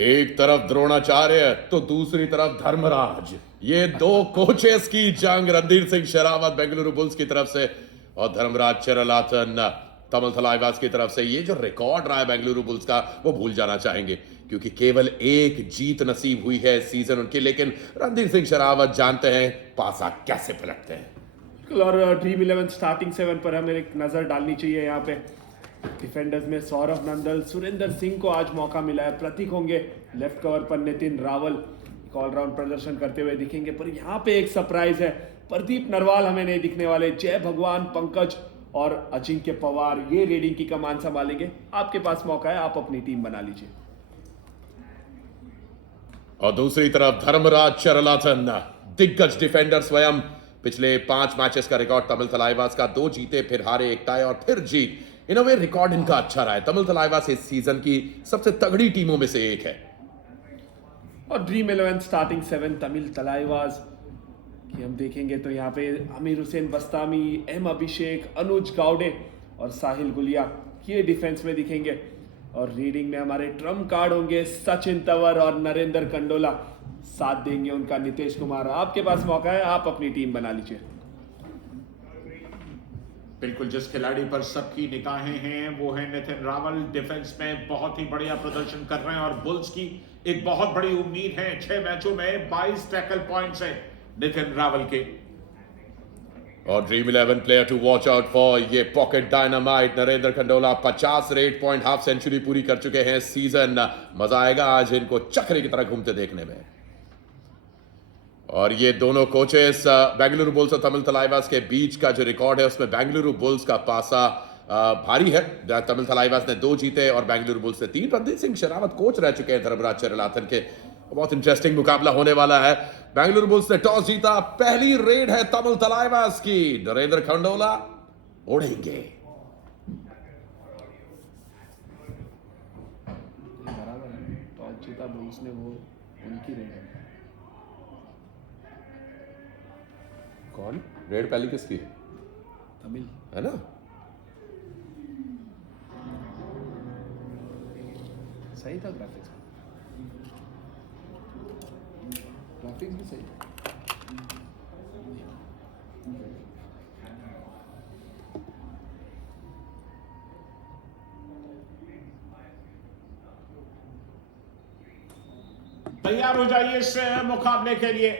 एक तरफ द्रोणाचार्य तो दूसरी तरफ धर्मराज, ये दो कोचेस की जंग। रणधीर सिंह शेरावत बेंगलुरु बुल्स की तरफ से और धर्मराज चरलाथन तमिल थलाइवास की तरफ से। ये जो रिकॉर्ड रहा है बेंगलुरु बुल्स का वो भूल जाना चाहेंगे, क्योंकि केवल एक जीत नसीब हुई है इस सीजन उनकी। लेकिन रणधीर सिंह शेरावत जानते हैं पासा कैसे पलटते हैं। और ड्रीम 11 स्टार्टिंग 7 पर हमें एक नजर डालनी चाहिए। यहाँ पे डिफेंडर्स में सौरभ नंदल, सुरेंद्र सिंह को आज मौका मिला है। प्रतीक होंगे लेफ्ट कवर पर, नितिन रावल एक ऑलराउंड प्रदर्शन करते हुए दिखेंगे। पर यहाँ पे एक सरप्राइज है, प्रदीप नरवाल हमें नहीं दिखने वाले। जय भगवान, पंकज और अजिंक्य पवार ये रेडिंग की कमान संभालेंगे। आपके पास मौका है, आप अपनी टीम बना लीजिए। और दूसरी तरफ धर्मराज चरलाथन, दिग्गज डिफेंडर स्वयं। पिछले 5 मैचेस का रिकॉर्ड तमिल थलाइवास का, 2 जीते फिर हारे, 1 टाई और फिर जीत। इन अ वे रिकॉर्ड इनका अच्छा रहा है। तमिल थलाइवास इस सीजन की सबसे तगड़ी टीमों में से एक है। और ड्रीम 11 स्टार्टिंग 7 तमिल थलाइवास कि हम देखेंगे तो यहाँ पे अमीर हुसैन बस्तामी, एम अभिषेक, अनुज गावडे और साहिल गुलिया ये डिफेंस में दिखेंगे। और रीडिंग में हमारे ट्रम्प कार्ड होंगे सचिन तंवर और नरेंद्र कंडोला, साथ देंगे उनका नीतीश कुमार। आपके पास मौका है, आप अपनी टीम बना लीजिए। बिल्कुल, जिस खिलाड़ी पर सबकी निगाहें हैं वो है नितिन रावल। डिफेंस में बहुत ही बढ़िया प्रदर्शन कर रहे हैं और बुल्स की एक बहुत बड़ी उम्मीद है। 6 मैचों में 22 टैकल पॉइंट्स हैं नितिन रावल के। और dream 11 player to watch out for, ये pocket dynamite Narendra Kandola. 50 raid point, half century पूरी कर चुके हैं सीजन। मजा आएगा आज इनको चक्री की तरह घूमते देखने में। और ये दोनों कोचेस बेंगलुरु बुल्स और तमिल थलाइवास के बीच का जो रिकॉर्ड है उसमें बेंगलुरु बुल्स का पासा भारी है। तमिल थलाइवास ने 2 जीते और बेंगलुरु बुल्स ने 3। रणधीर सिंह शेरावत कोच रह चुके हैं धर्मराज चरलाथन के। बहुत इंटरेस्टिंग मुकाबला होने वाला है। बेंगलुरु बुल्स ने टॉस जीता, पहली रेड है तमिल थलाइवास की। नरेंद्र कंडोला उड़ेंगे। टॉस जीता बुल्स ने, वो उनकी रेड है। कौन रेड पहली किसकी तमिल है ना? सही था, ग्राफिक्स भी सही था। तैयार हो जाइए इस मुकाबले के लिए।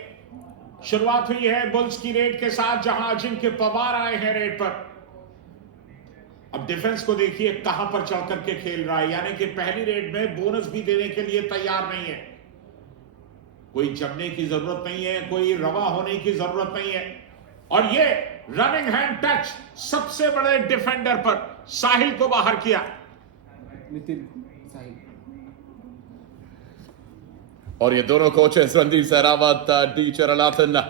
शुरुआत हुई है बुल्स की रेड के साथ, जहां अजिंक्य पवार आए हैं रेड पर। अब डिफेंस को देखिए कहां पर चढ़ करके खेल रहा है, यानी कि पहली रेड में बोनस भी देने के लिए तैयार नहीं है। कोई जमने की जरूरत नहीं है, कोई रवा होने की जरूरत नहीं है। और ये रनिंग हैंड टच सबसे बड़े डिफेंडर पर साहिल को बाहर किया। नितिन साहिल। और ये दोनों कोचेस रणधीर शेरावत, डी चरलाथन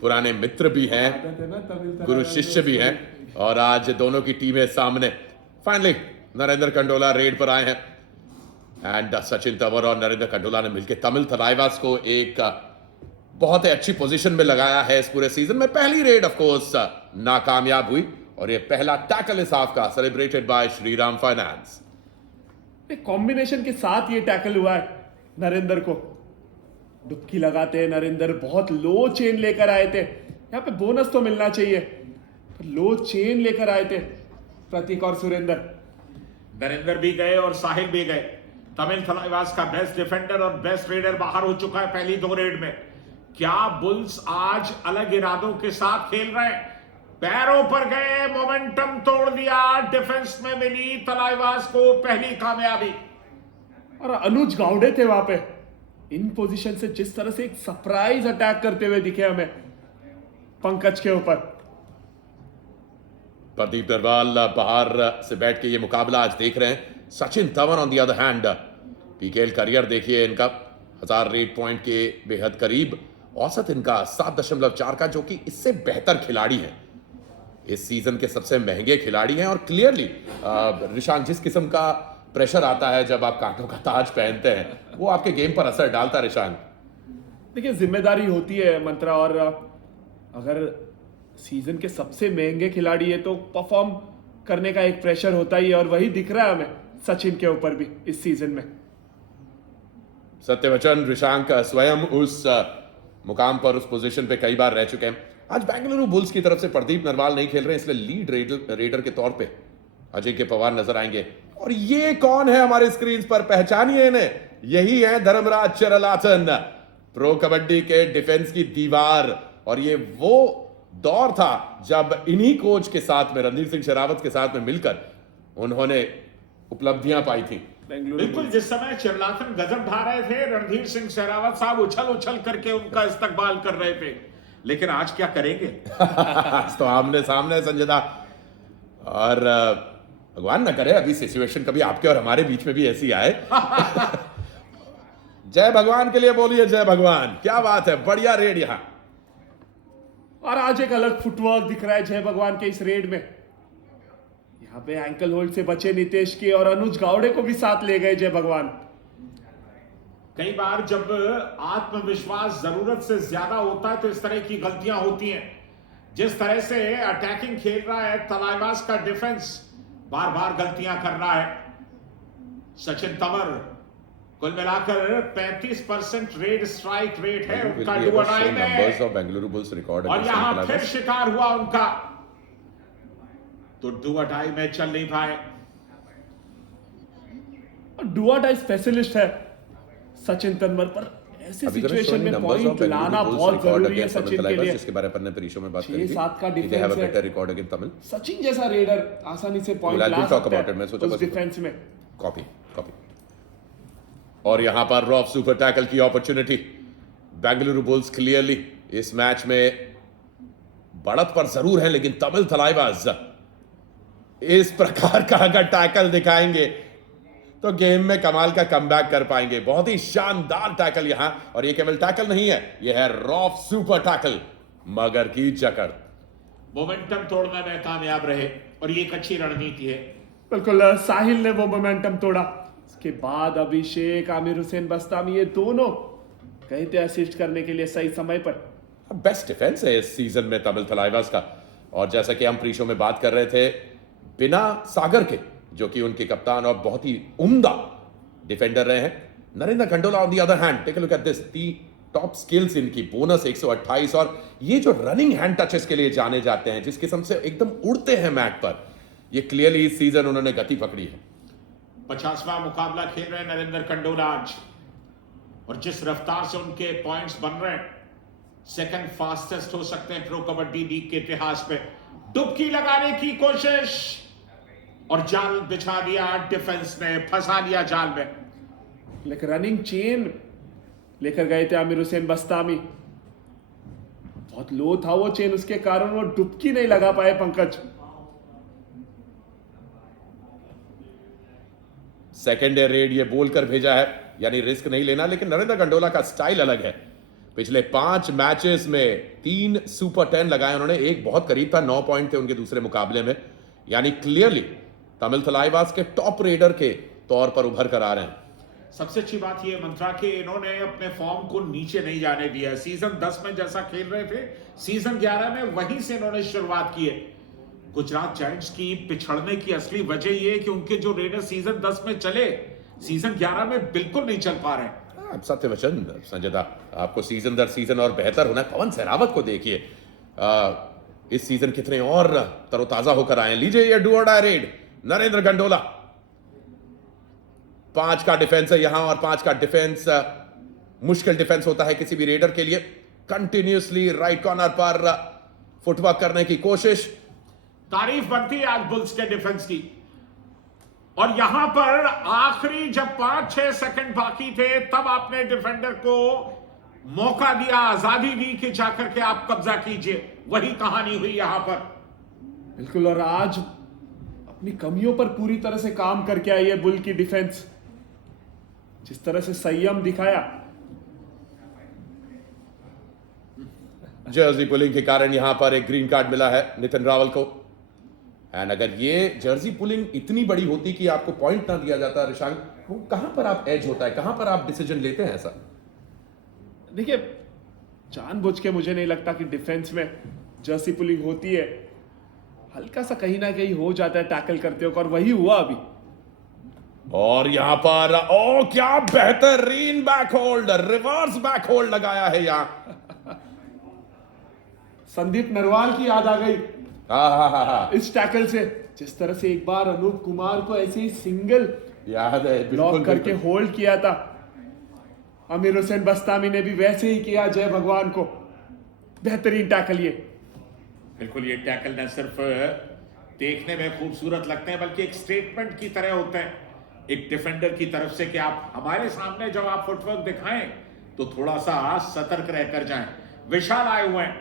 पुराने मित्र भी हैं, गुरु शिष्य भी हैं। और आज दोनों की टीमें सामने। फाइनली नरेंद्र कंडोला रेड पर आए हैं एंड सचिन तंवर और नरेंद्र कंडोला ने मिलकर तमिल थलाइवास को एक बहुत ही अच्छी पोजीशन में लगाया है इस पूरे सीजन में। पहली रेड ऑफ कोर्स नाकामयाब हुई और ये पहला टैकल इस हाफ का सेलिब्रेटेड बाय श्रीराम फाइनेंस। एक कॉम्बिनेशन के साथ ये टैकल हुआ है। नरेंद्र को डुबकी लगाते हैं नरेंद्र, बहुत लो चेन लेकर आए थे। यहाँ पे बोनस तो मिलना चाहिए, तो लो चेन लेकर आए थे प्रतीक और सुरेंद्र। नरेंद्र भी गए और साहिल भी गए। तमिल थलाइवास का बेस्ट डिफेंडर और बेस्ट रेडर बाहर हो चुका है पहली 2 रेड में। क्या बुल्स आज अलग इरादों के साथ खेल रहे हैं? पैरों पर गए, मोमेंटम तोड़ दिया, डिफेंस में मिली थलाइवास को पहली कामयाबी। और अनुज गावडे थे वहां पे इन पोजीशन से, जिस तरह से एक सरप्राइज अटैक करते हुए दिखे हमें पंकज के ऊपर। प्रदीप नरवाल बाहर से बैठ के ये मुकाबला आज देख रहे हैं। Sachin Tanwar on the other hand, PKL career देखिए इनका 1000 रेड पॉइंट के बेहद करीब औसत इनका 7.4 का, जो कि इससे बेहतर खिलाड़ी हैं। इस सीजन के सबसे महंगे खिलाड़ी हैं। और क्लियरली रिशांक, जिस किस्म का प्रेशर आता है जब आप कांटों का ताज पहनते हैं, वो आपके गेम पर असर डालता है रिशांक। देखिए, जिम्मेदारी होती है मंत्रा, और अगर सीजन के सबसे महंगे खिलाड़ी है तो परफॉर्म करने का एक प्रेशर होता ही है, और वही दिख रहा है हमें सचिन के ऊपर भी इस सीजन में। सत्यवचन, रिशांक स्वयं उस मुकाम पर, उस पोजीशन पे कई बार रह चुके हैं। आज बेंगलुरु बुल्स की तरफ से प्रदीप नरवाल नहीं खेल रहे हैं, इसलिए लीड रेडर के तौर पे अजिंक्य पवार नजर आएंगे। और ये कौन है हमारे स्क्रीन पर, पहचानिए इन्हें, यही है धर्मराज चरलाथन, प्रो कबड्डी के डिफेंस की दीवार। और ये वो दौर था जब इन्हीं कोच के साथ में, रणधीर सिंह शेरावत के साथ में मिलकर उन्होंने उपलब्धियां पाई थी। बिल्कुल, जिस समय चिरलाथन गजब ढा रहे थे, रणधीर सिंह शेरावत साहब उछल उछल करके उनका इस्तकबाल कर रहे थे। लेकिन आज क्या करेंगे? आज तो आमने सामने संजय दा। और भगवान ना करे अभी सिचुएशन कभी आपके और हमारे बीच में भी ऐसी आए। जय भगवान के लिए बोलिए, जय भगवान। क्या बात है, बढ़िया रेड यहां। और आज एक अलग फुटवर्क दिख रहा है जय भगवान के इस रेड में। यहाँ पे एंकल होल्ड से बचे नितेश की, और अनुज गावड़े को भी साथ ले गए जय भगवान। कई बार जब आत्मविश्वास जरूरत से ज्यादा होता है तो इस तरह की गलतियां होती हैं। जिस तरह से अटैकिंग खेल रहा है तलाईवास का डिफेंस, बार बार गलतियां कर रहा है सचिन तंवर। कुल मिलाकर 35% रेड स्ट्राइक रेट है उनका डू और डाई में। बेंगलुरु बुल्स रिकॉर्ड, और यहां फिर शिकार हुआ उनका, तो डू और डाई में चल नहीं पाए। डू और डाई स्पेशलिस्ट है सचिन तंवर, पर ऐसी सिचुएशन में पॉइंट लाना बहुत जरूरी है सचिन के लिए, जिसके बारे में अपन ने प्री-शो में बात करी थी। 6-7 का डिफेंस है। Record against Tamil. सचिन जैसा रेडर आसानी से पॉइंट ला सकता है उस डिफेंस में। कॉपी। और यहां पर रॉफ सुपर टैकल की अपॉर्चुनिटी। बेंगलुरु बुल्स क्लियरली इस मैच में बढ़त पर जरूर है, लेकिन तमिल थलाइवास इस प्रकार का अगर टैकल दिखाएंगे तो गेम में कमाल का कमबैक कर पाएंगे। बहुत ही शानदार टैकल यहां, और ये केवल टैकल नहीं है, यह है रॉफ सुपर टैकल, मगर की जकड़। मोमेंटम तोड़ने में कामयाब रहे, और ये एक अच्छी रणनीति है। बिल्कुल, साहिल ने वो मोमेंटम तोड़ा। उसके बाद अभिषेक, आमिर हुसैन बस्तामी, ये दोनों गए थे असिस्ट करने के लिए सही समय पर। बेस्ट डिफेंस है इस सीजन में तमिल थलाइवास का। और जैसा कि हम प्री शो में बात कर रहे थे, बिना सागर के, जो कि उनके कप्तान और बहुत ही उम्दा डिफेंडर रहे हैं, Narendra Khandola on the other hand, take a look at this, the top skills इनकी, बोनस 128, और ये जो रनिंग हैंड टचेस के लिए जाने जाते हैं, जिस किस्म से एकदम उड़ते हैं मैट पर, ये क्लियरली इस सीजन उन्होंने गति पकड़ी है। 50वां मुकाबला खेल रहे हैं नरेंद्र खंडोला आज, और जिस रफ्तार से उनके पॉइंट्स बन रहे हैं, सेकंड फास्टेस्ट हो सकते हैं प्रो कबड्डी लीग के इतिहास में। डुबकी लगाने की कोशिश, और जाल बिछा दिया डिफेंस ने, फंसा दिया जाल में। लेकिन रनिंग चेन लेकर गए थे आमिर हुसैन बस्तामी, बहुत लो था वो चेन, उसके कारण वो डुबकी नहीं लगा पाए पंकज। सेकेंड रेड ये बोलकर भेजा है, यानी रिस्क नहीं लेना, लेकिन नरेंद्र खंडोला का स्टाइल अलग है। पिछले 5 मैचेस में 3 सुपर 10 लगाए उन्होंने, एक बहुत करीब था, 9 पॉइंट थे उनके दूसरे मुकाबले में, यानी क्लियरली तमिल थलाइवास के टॉप रेडर के तौर पर उभर कर आ रहे हैं। सबसे अच्छी बात यह मंत्रा के इन्होंने अपने फॉर्म को नीचे नहीं जाने दिया। सीजन 10 में जैसा खेल रहे थे, सीजन 11 में वहीं से इन्होंने शुरुआत की है। गुजरात जायंट्स की पिछड़ने की असली वजह यह है कि उनके जो रेडर सीजन 10 में चले, सीजन 11 में बिल्कुल नहीं चल पा रहे। सत्यवचन संजय दा, आपको सीजन दर सीजन और बेहतर होना है। पवन सहरावत को देखिए, इस सीजन कितने और तरोताजा होकर आए। लीजिए ये डू और डाई रेड, नरेंद्र खंडोला। 5 का डिफेंस है यहां, और 5 का डिफेंस मुश्किल डिफेंस होता है किसी भी रेडर के लिए। कंटिन्यूसली राइट कॉर्नर पर फुटवर्क करने की कोशिश। तारीफ बनती है आज बुल्स के डिफेंस की। और यहां पर आखिरी जब 5-6 सेकंड बाकी थे, तब आपने डिफेंडर को मौका दिया, आजादी दी कि जाकर के आप कब्जा कीजिए। वही कहानी हुई यहां पर। बिल्कुल, और आज अपनी कमियों पर पूरी तरह से काम करके आई है बुल की डिफेंस। जिस तरह से संयम दिखाया, जर्सी पुलिंग के कारण यहां पर एक ग्रीन कार्ड मिला है नितिन रावल को। एंड अगर ये जर्सी पुलिंग इतनी बड़ी होती कि आपको पॉइंट ना दिया जाता ऋषांक, वो कहां पर आप एज होता है, कहां पर आप डिसीजन लेते हैं ऐसा? देखिए, जानबूझ के मुझे नहीं लगता कि डिफेंस में जर्सी पुलिंग होती है। हल्का सा कहीं ना कहीं हो जाता है टैकल करते हो, और वही हुआ अभी। और यहां पर ओ क्या बेहतरीन back hold, reverse back hold लगाया है यहां। संदीप नरवाल की याद आ गई हाँ, इस टैकल से। जिस तरह से एक बार अनूप कुमार को ऐसे ही सिंगल याद है, लॉक करके होल्ड किया था। आमिर हुसैन बस्तामी ने भी वैसे ही किया जय भगवान को। बेहतरीन टैकल ये। बिल्कुल, ये टैकल न सिर्फ देखने में खूबसूरत लगते हैं बल्कि एक स्टेटमेंट की तरह होते हैं एक डिफेंडर की तरफ से कि आप हमारे सामने जब आप फुटवर्क दिखाएं तो थोड़ा सा सतर्क रहकर जाएं। विशाल आए हुए हैं,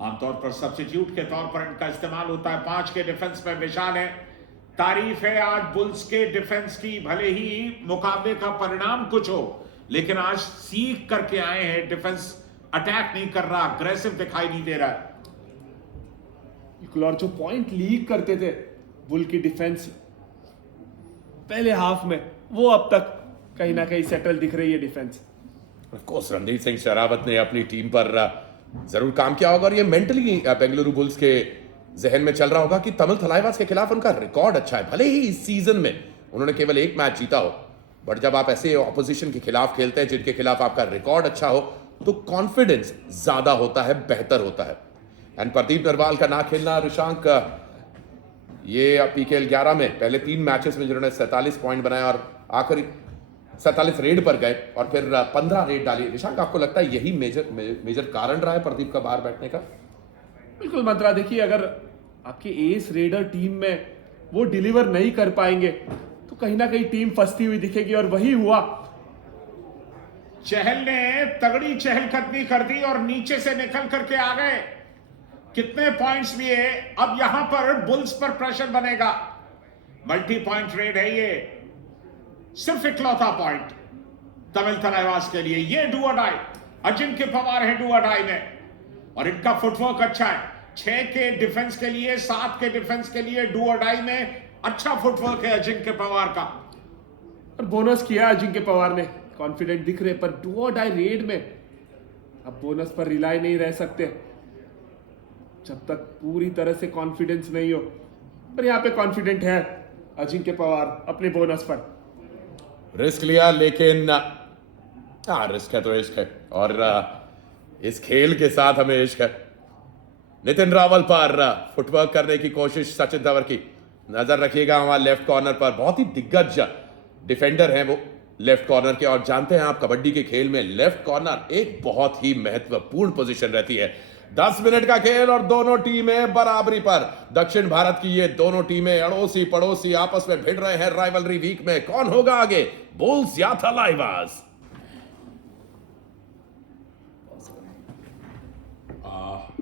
आमतौर पर सब्स्टिट्यूट के तौर पर इनका इस्तेमाल होता है। 5 के डिफेंस में विशाल है। तारीफ है आज बुल्स के डिफेंस की, भले ही मुकाबले का परिणाम कुछ हो, लेकिन आज सीख करके आए हैं। डिफेंस अटैक नहीं कर रहा, अग्रेसिव दिखाई नहीं दे रहा है। और जो पॉइंट लीक करते थे बुल की डिफेंस पहले हाफ में, वो अब तक कहीं ना कहीं सेटल दिख रही है defence. Of course Randhir Singh Sherawat ने अपनी टीम पर जरूर काम किया होगा, और ये मेंटली बेंगलुरु बुल्स के जहन में चल रहा होगा कि तमिल थलाइवास के खिलाफ उनका रिकॉर्ड अच्छा है। भले ही इस सीजन में उन्होंने केवल 1 मैच जीता हो, बट जब आप ऐसे ऑपोजिशन के खिलाफ खेलते हैं जिनके खिलाफ आपका रिकॉर्ड अच्छा हो, तो कॉन्फिडेंस ज्यादा होता है, बेहतर होता है। एंड प्रदीप नरवाल का ना खेलना ऋषांक, ये पीकेएल 11 में पहले 3 मैचेस में जिन्होंने 47 पॉइंट बनाए और आखिरी 47 रेड पर गए और फिर 15 रेड डाली। ऋषांक, आपको लगता है यही मेजर कारण रहा है प्रदीप का बाहर बैठने का? बिल्कुल मंत्रा, देखिए अगर आपके एस रेडर टीम में वो डिलीवर नहीं कर पाएंगे तो कहीं ना कहीं टीम फंसती हुई दिखेगी, और वही हुआ। चहल ने तगड़ी चहलकदमी कर दी और नीचे से निकल करके आ गए। कितने पॉइंट्स लिए, अब यहां पर बुल्स पर प्रेशर बनेगा। मल्टी पॉइंट रेड है ये, सिर्फ इकलौता पॉइंट तमिल थलाइवास के लिए। ये डू और डाई, अजिंक्य पवार है डू और डाई में, और इनका फुटवर्क अच्छा है। 6 के डिफेंस के लिए, 7 के डिफेंस के लिए डू और डाई में अच्छा फुटवर्क है अजिंक्य पवार का। और बोनस किया अजिंक्य पवार ने, कॉन्फिडेंट दिख रहे, पर डू और डाई रेड में अब बोनस पर रिलाई नहीं रह सकते जब तक पूरी तरह से कॉन्फिडेंस नहीं हो। पर यहाँ पे कॉन्फिडेंट है अजिंक्य पवार अपने बोनस पर। रिस्क लिया, लेकिन रिस्क है तो इश्क है, और इस खेल के साथ हमें इश्क है। नितिन रावल पर फुटवर्क करने की कोशिश सचिन तंवर की। नजर रखिएगा वहां लेफ्ट कॉर्नर पर, बहुत ही दिग्गज डिफेंडर हैं वो लेफ्ट कॉर्नर के, और जानते हैं आप कबड्डी के खेल में लेफ्ट कॉर्नर एक बहुत ही महत्वपूर्ण पोजीशन रहती है। 10 मिनट का खेल और दोनों टीमें बराबरी पर। दक्षिण भारत की ये दोनों टीमें अड़ोसी पड़ोसी आपस में भिड़ रहे हैं राइवलरी वीक में। कौन होगा आगे, बुल्स या थलाइवास?